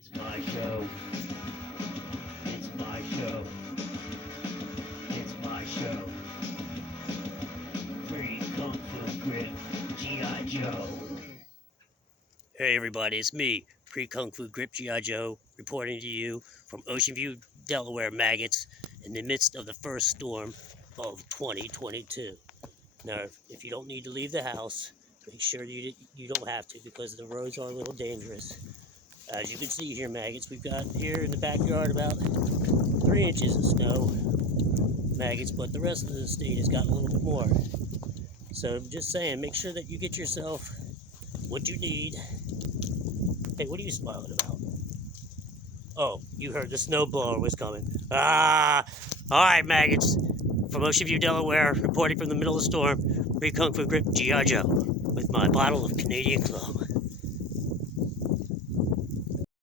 It's my show. It's my show. It's my show. Free Kung Fu Grip G.I. Joe. Hey everybody, it's me, Kung Fu Grip G.I. Joe, reporting to you from Ocean View, Delaware, maggots, in the midst of the first storm of 2022. Now, if you don't need to leave the house, make sure you don't have to, because the roads are a little dangerous. As you can see here, maggots, we've got here in the backyard about 3 inches of snow, maggots, but the rest of the state has got a little bit more. So I'm just saying, make sure that you get yourself what you need. Hey, what are you smiling about? Oh, you heard the snowblower was coming. Ah! All right, maggots. From Ocean View, Delaware, reporting from the middle of the storm, Kung Fu Grip G.I. Joe, with my bottle of Canadian Club.